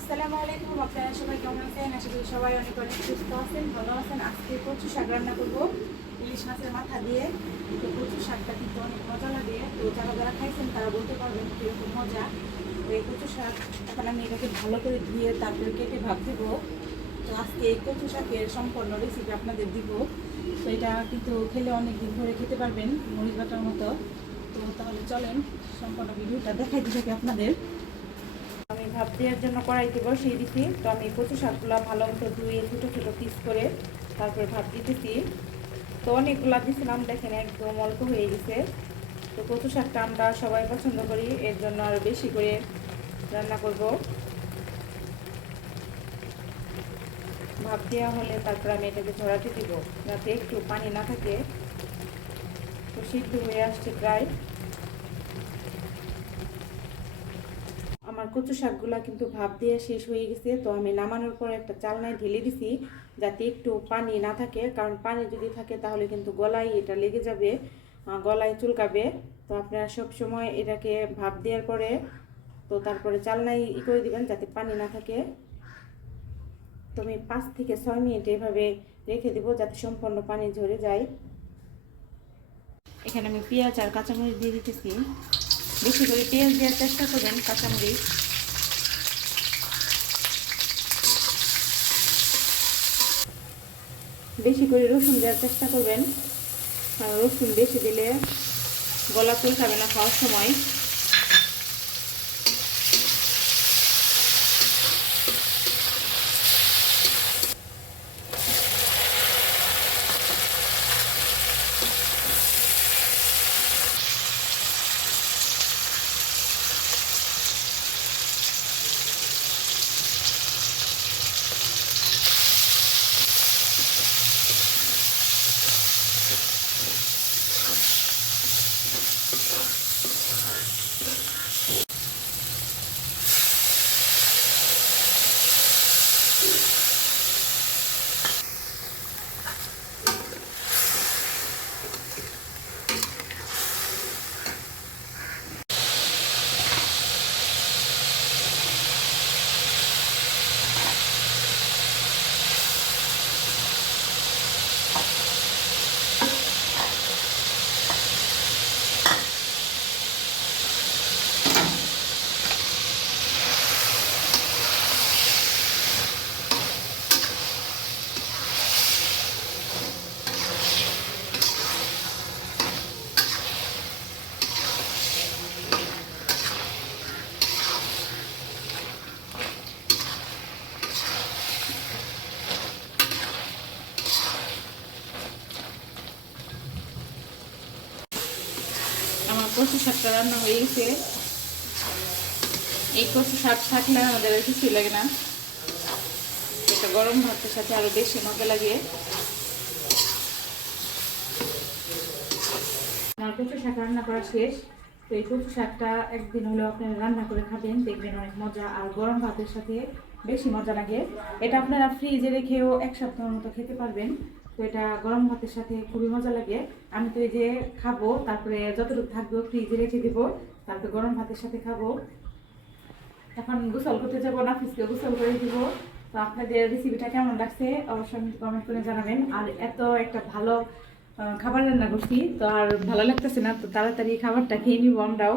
আসসালামু আলাইকুম, আপনারা সবাই কেমন আছেন? আশা করি সবাই অনেক অনেক সুস্থ আছেন, ভালো আছেন। আজকে কচু শাক রান্না করব ইলিশ মাছের মাথা দিয়ে। তো কচু শাকটা কিন্তু অনেক মজা লাগে। তো যারা যারা খাইছেন তারা বলতে পারবেন কীরকম মজা। তো এই কচু শাক এখন আমি এটাকে ভালো করে ধুয়ে তারপরে কেটে ভাব দেবো। তো আজকে এই কচু শাকের সম্পূর্ণ রেসিপি আপনাদের দিব। তো এটা কিন্তু খেলে অনেক দিন ধরে খেতে পারবেন, মরিচ বাটার মতো। তো তাহলে চলেন, সম্পূর্ণ ভিডিওটা দেখাই দিতে আপনাদের। আমি ভাপ দেওয়ার জন্য কড়াইতে সেই দিচ্ছি তো আমি কচু শাকগুলো ভালো মতো ধুয়ে ছোটো ছোটো পিস করে তারপরে ভাপ দিতেছি। তো অনেকগুলো দিয়েছিলাম দেখেন একদম অল্প হয়ে গেছে। তো কচু শাকটা আমরা সবাই পছন্দ করি, এর জন্য আরও বেশি করে রান্না করব। ভাপ দেওয়া হলে তারপর আমি এটাকে ঝরাতে দিব, যাতে একটু পানি না থাকে। তো সিদ্ধ হয়ে আসছে প্রায়। আমার কচু শাকগুলা কিন্তু ভাপ দিয়ে শেষ হয়ে গেছে, তো আমি নামানোর পর একটা চালনায় ঢেলে দিছি যাতে একটু পানি না থাকে, কারণ পানি যদি থাকে তাহলে কিন্তু গলায় এটা লেগে যাবে গলায় চুলকাবে। তো আপনারা সব সময় এটাকে ভাপ দেওয়ার পরে, তো তারপরে চালনায় ই করে দিবেন যাতে পানি না থাকে। তো আমি পাঁচ থেকে ছয় মিনিট এভাবে রেখে দেবো যাতে সম্পূর্ণ পানি ঝরে যায়। এখানে আমি পেঁয়াজ আর কাঁচামরিচ দিয়ে দিতেছি। বেশি করে পেঁয়াজ দেওয়ার চেষ্টা করবেন কাঁচামরিচ। বেশি করে রসুন দেওয়ার চেষ্টা করবেন। রসুন বেশি দিলে গলা চুলকাবে না খাওয়ার সময়। কচু শাকটা রান্না হয়ে গেছে। এই কচু শাক থাকলে আমাদের আর কিছুই লাগে না। এটা গরম ভাতের সাথে আরও বেশি মজা লাগে। আমার কচু শাক রান্না করা শেষ। তো এই কচু শাকটা একদিন হলেও আপনারা রান্না করে খাবেন, দেখবেন অনেক মজা আর গরম ভাতের সাথে বেশি মজা লাগে। এটা আপনারা ফ্রিজে রেখেও এক সপ্তাহের মতো খেতে পারবেন। তো এটা গরম ভাতের সাথে খুবই মজা লাগে। আমি তো এই যে খাব, তারপরে যতটুকু থাকবে ফ্রিজে রেখে দিব, তারপরে গরম ভাতের সাথে খাব। এখন গোসল করতে যাব, নাফিসকে গোসল করে দিব। তো আপনাদের রেসিপিটা কেমন লাগছে অবশ্যই কমেন্ট করে জানাবেন। আর এত একটা ভালো খাবার রান্না করছি, তো আর ভালো লাগতেছে না, তো তাড়াতাড়ি খাবারটা খেয়ে নিব আমরাও।